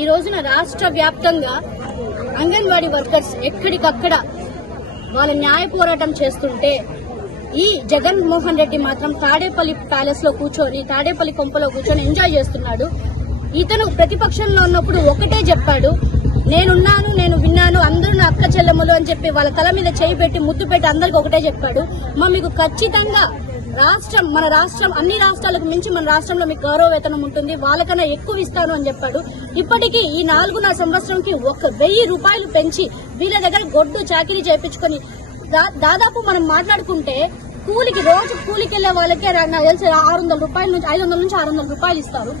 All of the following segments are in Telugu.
ఈ రోజున రాష్ట్ర వ్యాప్తంగా అంగన్వాడీ వర్కర్స్ ఎక్కడికక్కడ వాళ్ళ న్యాయ పోరాటం చేస్తుంటే ఈ జగన్మోహన్ రెడ్డి మాత్రం తాడేపల్లి ప్యాలెస్ లో కూర్చొని తాడేపల్లి కొంపలో కూర్చొని ఎంజాయ్ చేస్తున్నాడు. ఇతను ప్రతిపక్షంలో ఉన్నప్పుడు ఒకటే చెప్పాడు, నేనున్నాను, నేను విన్నాను, అందరూ నా అక్క చెల్లెమ్మలు అని చెప్పి వాళ్ళ తల మీద చేయి పెట్టి ముద్దు పెట్టి అందరికి ఒకటే చెప్పాడు. మీకు ఖచ్చితంగా మన రాష్ట్రం అన్ని రాష్ట్రాలకు మించి మన రాష్ట్రంలో మీకు గౌరవ వేతనం ఉంటుంది, వాళ్ళకన్నా ఎక్కువ ఇస్తాను అని చెప్పాడు. ఇప్పటికీ ఈ 4 సంవత్సరంకి 1000 రూపాయలు పెంచి వీళ్ళ దగ్గర గొడ్డు చాకిరీ చేయించుకొని దాదాపు మనం మాట్లాడుకుంటే రోజు కూలికి వెళ్లే వాళ్ళకే నాకు తెలిసి 600 రూపాయల నుంచి 500 నుంచి 600 రూపాయలు ఇస్తారు.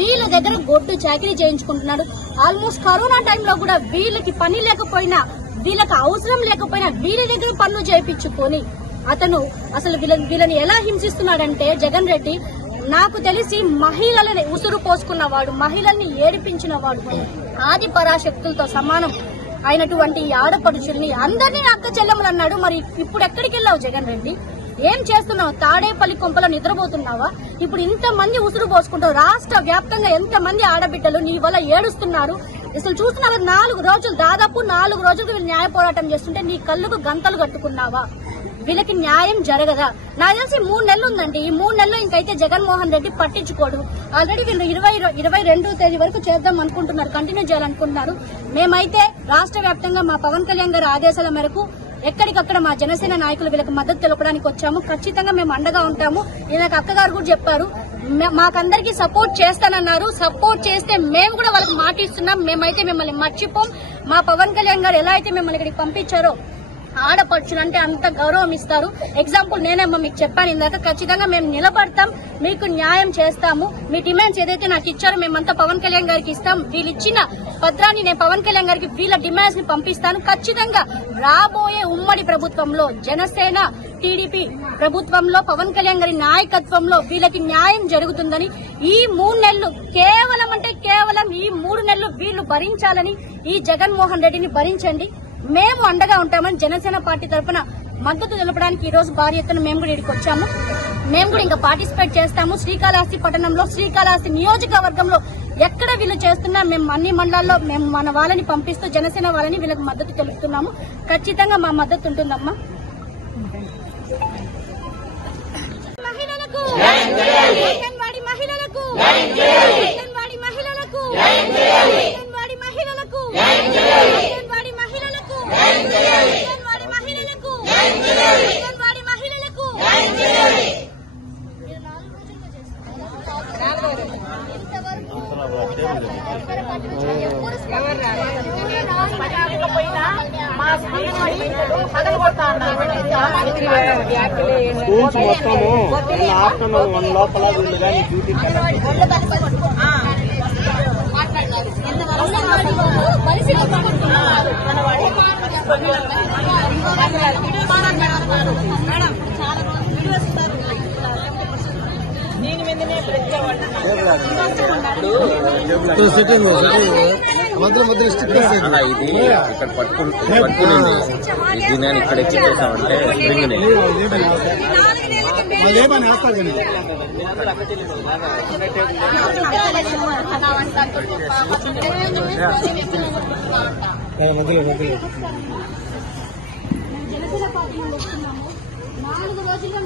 వీళ్ళ దగ్గర గొడ్డు చాకిరీ చేయించుకుంటున్నాడు. ఆల్మోస్ట్ కరోనా టైంలో కూడా వీళ్ళకి పని లేకపోయినా, వీళ్ళకి అవసరం లేకపోయినా వీళ్ళ దగ్గర పనులు చేయించుకొని అతను అసలు వీళ్ళని ఎలా హింసిస్తున్నాడంటే జగన్ రెడ్డి నాకు తెలిసి మహిళలని ఉసురు పోసుకున్నవాడు, మహిళల్ని ఏడిపించిన వాడు, ఆది పరాశక్తులతో సమానం అయినటువంటి ఆడపడుచుల్ని అందరినీ అక్క చెల్లెమ్మలు అన్నాడు. మరి ఇప్పుడు ఎక్కడికి వెళ్ళావు జగన్ రెడ్డి? ఏం చేస్తున్నావు? తాడేపల్లి కొంపలో నిద్రపోతున్నావా? ఇప్పుడు ఇంతమంది ఉసురు పోసుకుంటావు. రాష్ట్ర వ్యాప్తంగా ఎంతమంది ఆడబిడ్డలు నీ వల్ల ఏడుస్తున్నారు. అసలు చూస్తున్నావా? 4 రోజులు దాదాపు 4 రోజులకు వీళ్ళు న్యాయ పోరాటం చేస్తుంటే నీ కళ్ళకు గంతలు కట్టుకున్నావా? వీళ్ళకి న్యాయం జరగదా? నాకు తెలిసి 3 నెలలు ఉందండి. ఈ 3 నెలల్లో ఇంకైతే జగన్మోహన్ రెడ్డి పట్టించుకోడు. ఆల్రెడీ వీళ్ళు 22వ తేదీ వరకు చేద్దాం అనుకుంటున్నారు, కంటిన్యూ చేయాలనుకుంటున్నారు. మేమైతే రాష్ట్ర వ్యాప్తంగా మా పవన్ కళ్యాణ్ గారి ఆదేశాల మేరకు ఎక్కడికక్కడ మా జనసేన నాయకులు వీళ్ళకి మద్దతు తెలపడానికి వచ్చాము. ఖచ్చితంగా మేము అండగా ఉంటాము. ఈయనకు అక్కగారు కూడా చెప్పారు, మాకందరికీ సపోర్ట్ చేస్తానన్నారు. సపోర్ట్ చేస్తే మేము కూడా వాళ్ళకి మాట ఇస్తున్నాం. మేమైతే మిమ్మల్ని మర్చిపోం. మా పవన్ కళ్యాణ్ గారు ఎలా అయితే మిమ్మల్ని ఇక్కడికి పంపించారో ఆడపడుచులంటే అంత గౌరవం ఇస్తారు. ఎగ్జాంపుల్ నేనేమో మీకు చెప్పాను ఇందాక. ఖచ్చితంగా మేము నిలబడతాం, మీకు న్యాయం చేస్తాము. మీ డిమాండ్స్ ఏదైతే నాకు ఇచ్చారో మేమంతా పవన్ కళ్యాణ్ గారికి ఇస్తాం. వీళ్ళు ఇచ్చిన పత్రాన్ని నేను పవన్ కళ్యాణ్ గారికి వీళ్ళ డిమాండ్స్ ని పంపిస్తాను. ఖచ్చితంగా రాబోయే ఉమ్మడి ప్రభుత్వంలో జనసేన టీడీపీ ప్రభుత్వంలో పవన్ కళ్యాణ్ గారి నాయకత్వంలో వీళ్ళకి న్యాయం జరుగుతుందని, ఈ 3 నెలలు కేవలం ఈ 3 నెలలు వీళ్ళు భరించాలని, ఈ జగన్మోహన్ రెడ్డిని భరించండి. మేము అండగా ఉంటామని జనసేన పార్టీ తరఫున మద్దతు తెలపడానికి ఈ రోజు భారీ ఎత్తున మేము కూడా ఇక్కడికి వచ్చాము. మేము కూడా ఇంకా పార్టిసిపేట్ చేస్తాము. శ్రీకాళహస్తి పట్టణంలో, శ్రీకాళహస్తి నియోజకవర్గంలో ఎక్కడ వీళ్ళు చేస్తున్నా మేము అన్ని మండలాల్లో మేము మన వాళ్ళని పంపిస్తూ జనసేన వాళ్ళని వీళ్ళకి మద్దతు తెలుపుతున్నాము. ఖచ్చితంగా మా మద్దతు ఉంటుందమ్మా. మహిళలకు అంగన్వాడీ మహిళలకు అంగన్వాడీ మహిళలకు అంగన్వాడీ మహిళలకు అంగన్వాడీ మహిళలకు అంగన్వాడీ మహిళలకు అంగన్వాడీ మహిళలకు స్కూల్స్ మొత్తము ఆఫ్టర్నూన్ 1 లోపల వీళ్ళు కానీ డ్యూటీ ఇది ఇక్కడ పట్టుకునింది ఇది నేను ఇక్కడ ఎక్కిపోతామంటే జనసేన పార్టీ వస్తున్నాము. 4 రోజుల్లో